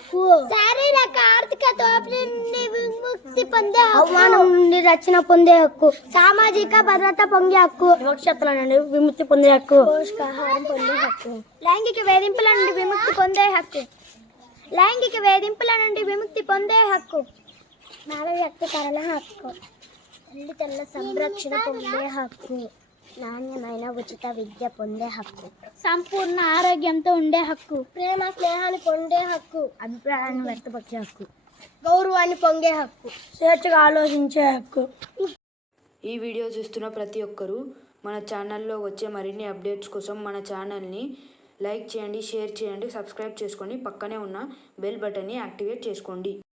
హక్కు, శారీరక ఆర్థిక దోపిడీ నుండి విముక్తి పొందే హక్కు, అవమానం నుండి రక్షణ పొందే హక్కు, సామాజిక భద్రత పొందే హక్కు, వివక్షతల నుండి విముక్తి పొందే హక్కు, పోషకాహారం పొందే హక్కు, లైంగిక వేధింపుల నుండి విముక్తి పొందే హక్కు, లైంగిక వేధింపుల నుండి విముక్తి పొందే హక్కు, మానవ వ్యక్తీకరణ హక్కు, తల్లిదండ్రుల సంరక్షణ పొందే హక్కు, నాణ్యమైన ఉచిత విద్య పొందే హక్కు, సంపూర్ణ ఆరోగ్యంతో ఉండే హక్కు, ప్రేమ స్నేహాన్ని పొందే హక్కు, అభిప్రాయాన్ని వ్యక్తపరిచే హక్కు, గౌరవాన్ని పొందే హక్కు, స్వేచ్ఛగా ఆలోచించే హక్కు. ఈ వీడియో చూస్తున్న ప్రతి ఒక్కరూ మన ఛానల్లో వచ్చే మరిన్ని అప్డేట్స్ కోసం మన ఛానల్ని లైక్ చేయండి, షేర్ చేయండి, సబ్స్క్రైబ్ చేసుకోండి. పక్కనే ఉన్న బెల్ బటన్ని యాక్టివేట్ చేసుకోండి.